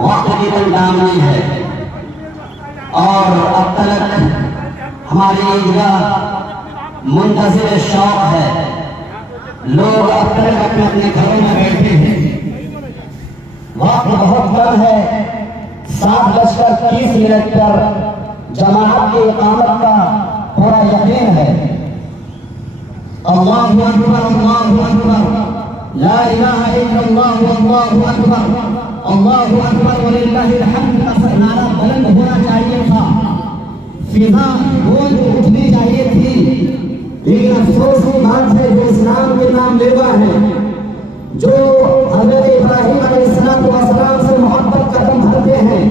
वक्त की कोई नाम नहीं है और अब तक हमारी ईदगाह मुंतज़िर शौक है। लोग अब तक अपने अपने घरों में बैठे हैं। वक्त बहुत कम है। 7:30 पर जमात की इकामत का पूरा यकीन है। अल्लाहु अकबर अल्लाहु अकबर ला इलाहा इल्लल्लाह अल्लाहु अकबर अल्लाहु अकबर वलिल्लाहिल हम्द का नारा बुलंद होना चाहिए था। फिजा गूंज उठनी चाहिए थी। लेकिन अफसोस की बात है जो इस्लाम के नाम लेवा है, जो हजरत इब्राहिम अलैहिस्सलाम से मोहब्बत कदम भरते हैं,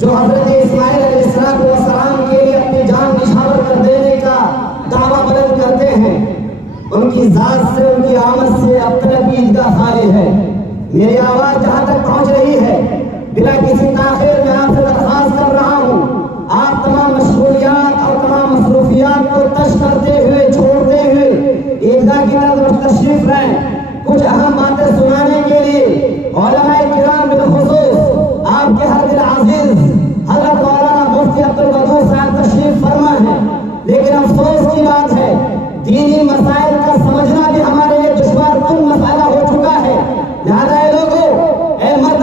जो हजरत इस्माइल अलैहिस्सलाम के लिए अपनी जान निछावर कर देने का दावा बुलंद करते हैं, उनकी जात से उनकी आमद से अब तक ईदगाह खाली है। मेरी आवाज जहां तक पहुंच रही है, बिना किसी ताखिर में आपसे दरख्वास्त कर रहा हूं, आप तमाम मशगूलियात और तमाम मसरूफियात को तश करते हुए छोड़ते हुए ईदगाह की तरफ तशरीफ लाएं। कुछ अहम बातें सुनाने के लिए उलमाए किराम बिलखुसूस आपके हर दिल अजीज हजरत मौलाना मुफ्ती अब्दुल वदूद साहब तशरीफ फरमा है। लेकिन अफसोस की बात है, दीनी मसाइल का समझना भी हमारे लिए दुश्वार कुन मसाला हो चुका है। लिहाजा लोगों, मर्द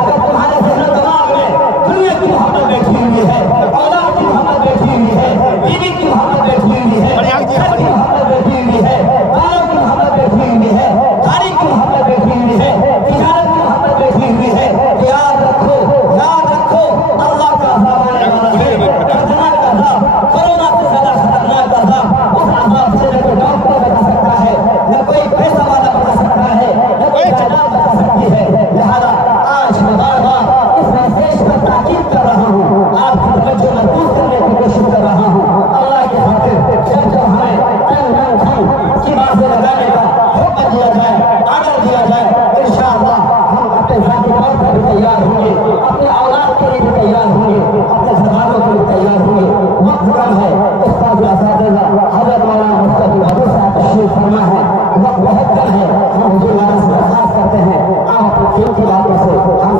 अगर तुम्हारे जहन दिमाग में दुनिया की मोहब्बत बैठी हुई है, औलाद की मोहब्बत बैठी हुई है, बीवी की मोहब्बत बैठी हुई है, घर की मोहब्बत बैठी हुई है, बालों की मोहब्बत बैठी हुई है, गाड़ी की मोहब्बत बैठी हुई है, तिजारत की मोहब्बत बैठी हुई है, याद रखो अल्लाह का अज़ाब आने वाला है, खतरनाक अज़ाब, कोरोना से ज्यादा खतरनाक अज़ाब। उस अज़ाब से न कोई डॉक्टर बचा सकता है, न कोई पैसा वाला बचा सकता है, न कोई जायदाद बचा सकती है। लिहाजा आज मैं बार-बार इस मैसेज पर ताकीद कर रहा हूँ, आपकी तवज्जो मजबूत करने की कोशिश कर रहा हूँ। अल्लाह की खातिर जब हमें तन मन धन की बातें लगाने का हुक्म दिया जाए, आर्डर दिया जाए, इंशाअल्लाह हम अपने ज़ाती तौर पर भी तैयार होंगे, अपने औलाद के लिए भी तैयार होंगे, अपने ज़मानों के लिए तैयार होंगे। वक्त कम है, इस पर भी असातिज़ा हज़रत मौलाना मुफ्ती अबू साहब तशरीफ़ फरमा है। वक्त बहुत कम है, हम हुज़ूर वाला से दरख्वास्त करते हैं, आप अपनी कीमती बातों से हम